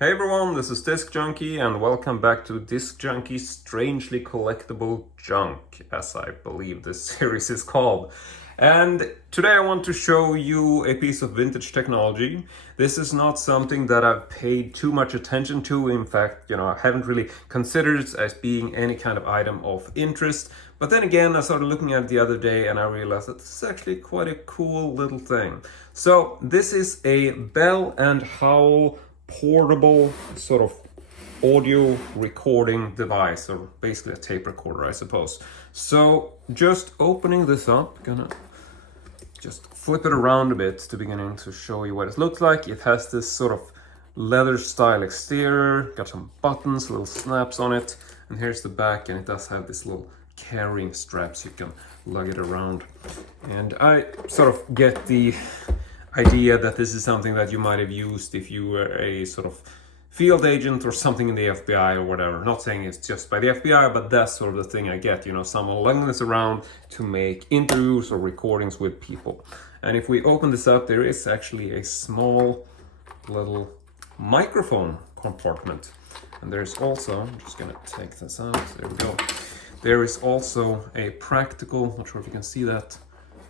Hey everyone, this is Disc Junkie and welcome back to Disc Junkie's Strangely Collectible Junk, as I believe this series is called. And today I want to show you a piece of vintage technology. This is not something that I've paid too much attention to. In fact, I haven't really considered it as being any kind of item of interest. But then again, I started looking at it the other day and I realized that this is actually quite a cool little thing. So this is a Bell & Howell portable sort of audio recording device, or basically a tape recorder, I suppose. So just opening this up, gonna just flip it around a bit to beginning to show you what it looks like. It has this sort of leather style exterior, got some buttons, little snaps on it, and here's the back, and it does have this little carrying straps, you can lug it around. And I sort of get the idea that this is something that you might have used if you were a sort of field agent or something in the FBI or whatever. Not saying it's just by the FBI, but that's sort of the thing I get, someone lugging this around to make interviews or recordings with people. And if we open this up, there is actually a small little microphone compartment. And there's also, I'm just gonna take this out, there we go. There is also a practical, not sure if you can see that,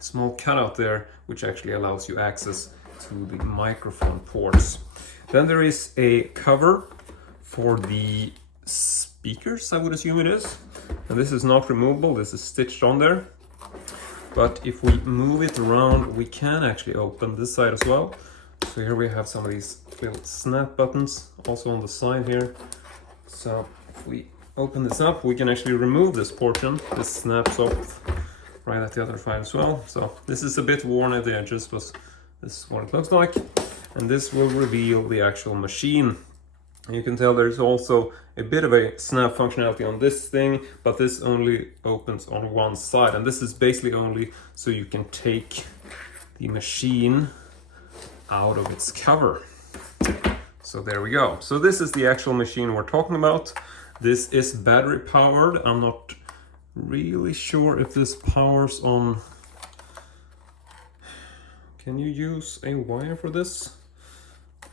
small cutout there, which actually allows you access to the microphone ports. Then there is a cover for the speakers, I would assume it is. And this is not removable, this is stitched on there. But if we move it around, we can actually open this side as well. So here we have some of these little snap buttons also on the side here. So if we open this up, we can actually remove this portion. This snaps off right at the other side as well. So this is a bit worn at the edges, but this is what it looks like. And this will reveal the actual machine. And you can tell there's also a bit of a snap functionality on this thing, but this only opens on one side. And this is basically only so you can take the machine out of its cover. So there we go. So this is the actual machine we're talking about. This is battery powered. I'm not really sure if this powers on. Can you use a wire for this?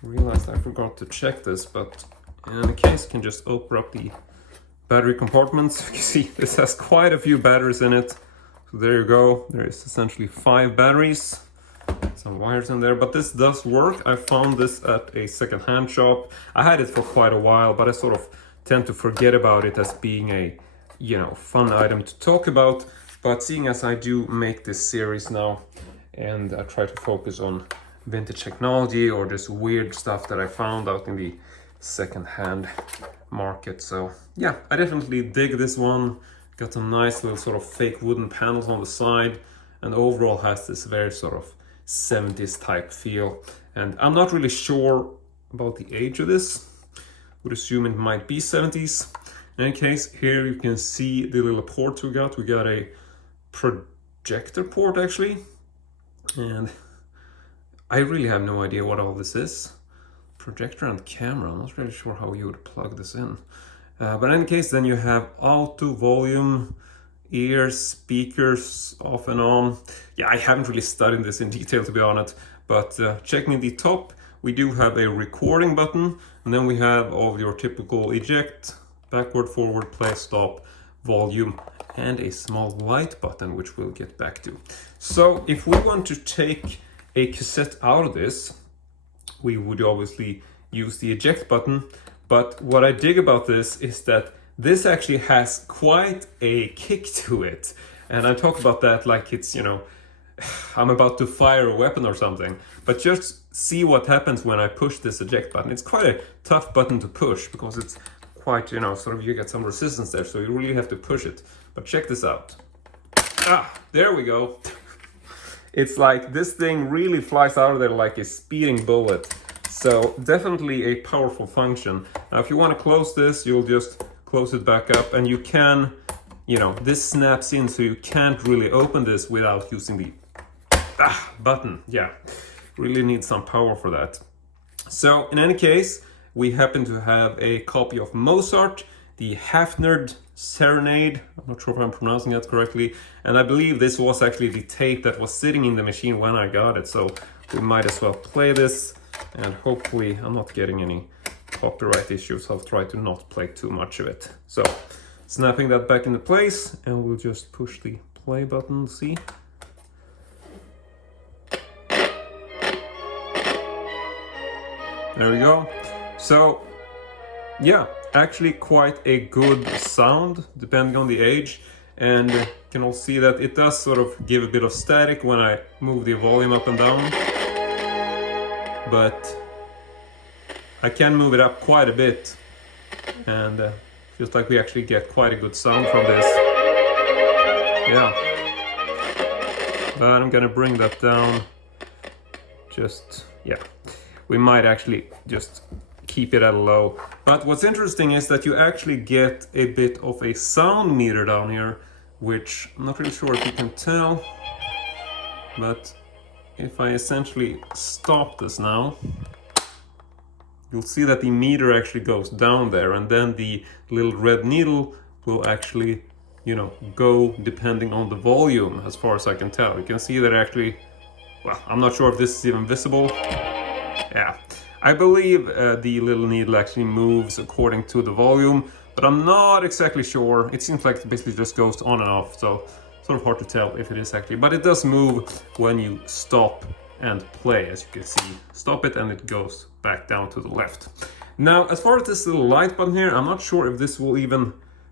I realized I forgot to check this, but in any case, you can just open up the battery compartments. You can see this has quite a few batteries in it. So there you go. There is essentially 5 batteries, some wires in there, but this does work. I found this at a second-hand shop. I had it for quite a while, but I sort of tend to forget about it as being a fun item to talk about. But seeing as I do make this series now and I try to focus on vintage technology or just weird stuff that I found out in the second-hand market. So yeah, I definitely dig this one. Got some nice little sort of fake wooden panels on the side, and overall has this very sort of 70s type feel. And I'm not really sure about the age of this. Would assume it might be 70s. In any case, here you can see the little ports we got. We got a projector port actually, and I really have no idea what all this is. Projector and camera, I'm not really sure how you would plug this in. But in any case, then you have auto, volume, ears, speakers, off and on. Yeah, I haven't really studied this in detail to be honest, but checking the top, we do have a recording button, and then we have all your typical eject, backward, forward, play, stop, volume, and a small light button, which we'll get back to. So if we want to take a cassette out of this, we would obviously use the eject button. But what I dig about this is that this actually has quite a kick to it. And I talk about that like it's, I'm about to fire a weapon or something. But just see what happens when I push this eject button. It's quite a tough button to push because it's quite, sort of you get some resistance there, so you really have to push it. But check this out. There we go. It's like this thing really flies out of there like a speeding bullet. So definitely a powerful function. Now if you want to close this, you'll just close it back up, and you can, this snaps in, so you can't really open this without using the button. Yeah, really need some power for that. So in any case, we happen to have a copy of Mozart, the Hafner Serenade. I'm not sure if I'm pronouncing that correctly. And I believe this was actually the tape that was sitting in the machine when I got it. So we might as well play this, and hopefully I'm not getting any copyright issues, I'll try to not play too much of it. So, snapping that back into place, and we'll just push the play button, see? There we go. So, yeah, actually quite a good sound, depending on the age. And you can all see that it does sort of give a bit of static when I move the volume up and down. But I can move it up quite a bit. And feels like we actually get quite a good sound from this. Yeah. But I'm gonna bring that down. Just, yeah. We might actually just keep it at a low. But what's interesting is that you actually get a bit of a sound meter down here, which I'm not really sure if you can tell, but if I essentially stop this now, you'll see that the meter actually goes down there, and then the little red needle will actually, you know, go depending on the volume, as far as I can tell. You can see that actually, well, I'm not sure if this is even visible. Yeah, I believe the little needle actually moves according to the volume, but I'm not exactly sure. It seems like it basically just goes on and off, so sort of hard to tell if it is actually, but it does move when you stop and play, as you can see. Stop it and it goes back down to the left. Now, as far as this little light button here, I'm not sure if this will even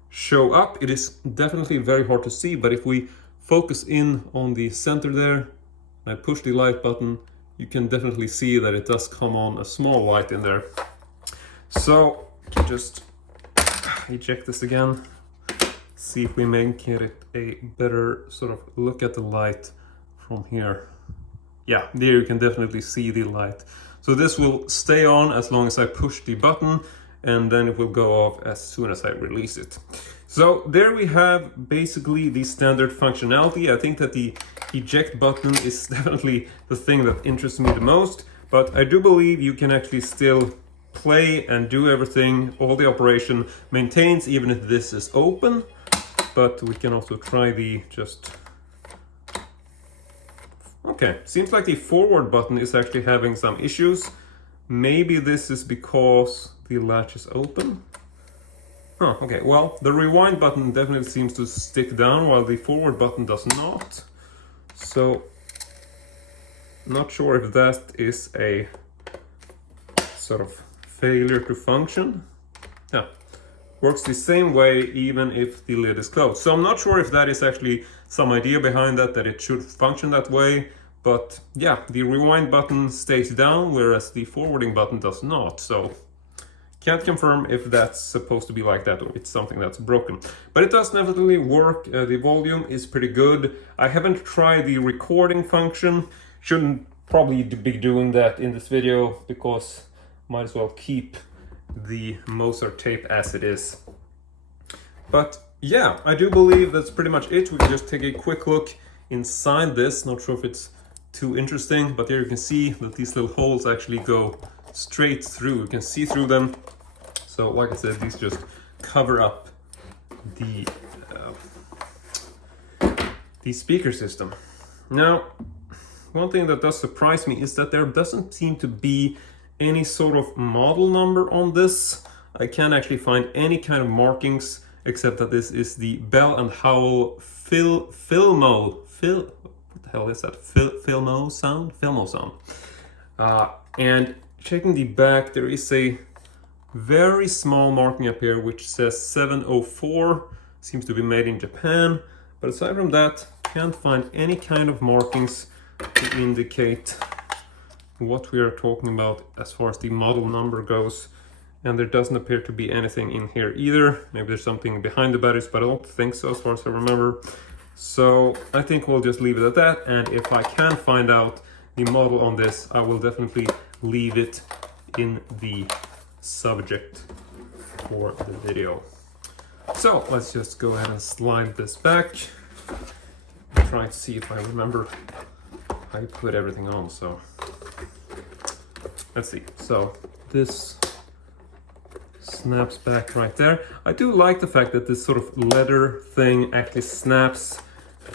show up. It is definitely very hard to see, but if we focus in on the center there, and I push the light button, you can definitely see that it does come on a small light in there. So, just eject this again. See if we may get it a better sort of look at the light from here. Yeah, there you can definitely see the light. So this will stay on as long as I push the button, and then it will go off as soon as I release it. So there we have basically the standard functionality. I think that the eject button is definitely the thing that interests me the most, but I do believe you can actually still play and do everything. All the operation maintains even if this is open, but we can also try the just... Okay, seems like the forward button is actually having some issues. Maybe this is because the latch is open. Huh, okay, well, the rewind button definitely seems to stick down while the forward button does not. So, not sure if that is a sort of failure to function. Yeah, works the same way even if the lid is closed. So I'm not sure if that is actually some idea behind that it should function that way. But yeah, the rewind button stays down, whereas the forwarding button does not. So can't confirm if that's supposed to be like that or it's something that's broken. But it does definitely work. The volume is pretty good. I haven't tried the recording function. Shouldn't probably be doing that in this video because might as well keep the Mozart tape as it is. But yeah, I do believe that's pretty much it. We can just take a quick look inside this. Not sure if it's too interesting, but there you can see that these little holes actually go straight through. You can see through them. So like I said, these just cover up the speaker system. Now, one thing that does surprise me is that there doesn't seem to be any sort of model number on this. I can't actually find any kind of markings except that this is the Bell and Howell Filmosound. And checking the back, there is a very small marking up here which says 704. Seems to be made in Japan. But aside from that, can't find any kind of markings to indicate what we are talking about as far as the model number goes. And there doesn't appear to be anything in here either. Maybe there's something behind the batteries, but I don't think so as far as I remember. So I think we'll just leave it at that. And if I can find out the model on this, I will definitely leave it in the subject for the video. So let's just go ahead and slide this back. Try to see if I remember how you put everything on. So let's see. So this snaps back right there. I do like the fact that this sort of leather thing actually snaps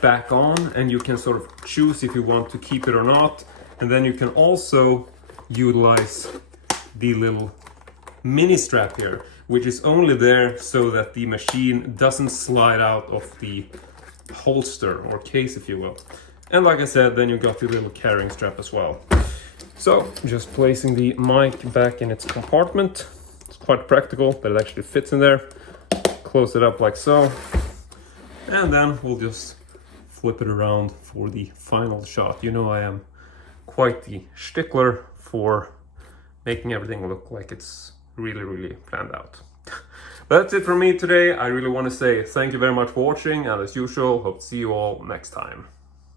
back on, and you can sort of choose if you want to keep it or not. And then you can also utilize the little mini strap here, which is only there so that the machine doesn't slide out of the holster or case, if you will. And like I said, then you got the little carrying strap as well. So just placing the mic back in its compartment. It's quite practical that it actually fits in there. Close it up like so. And then we'll just flip it around for the final shot. You know I am quite the stickler for making everything look like it's really planned out. But that's it from me today. I really want to say thank you very much for watching, and as usual, hope to see you all next time.